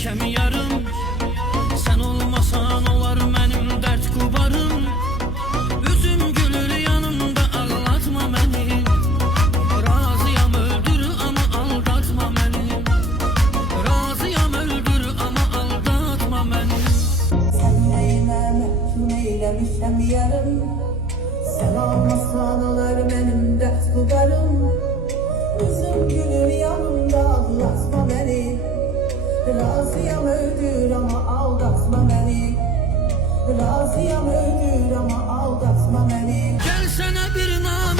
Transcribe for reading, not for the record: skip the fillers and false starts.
neşəm yarım. Sən olmasan olar mənim dərd qubarım. Üzüm gülür yanımda, ağlatma məni. Razıyam öldür ama aldatma məni. Razıyam öldür ama aldatma məni. Sən nəyimə məhkum eyləmişəm yarım. Sən olmasan olar mənim dərd qubarım. Üzüm gülür yanımda, ağlatma beni. Razıyam öldür ama aldatma beni. Razıyam öldür ama aldatma beni. Gel sənə bir nam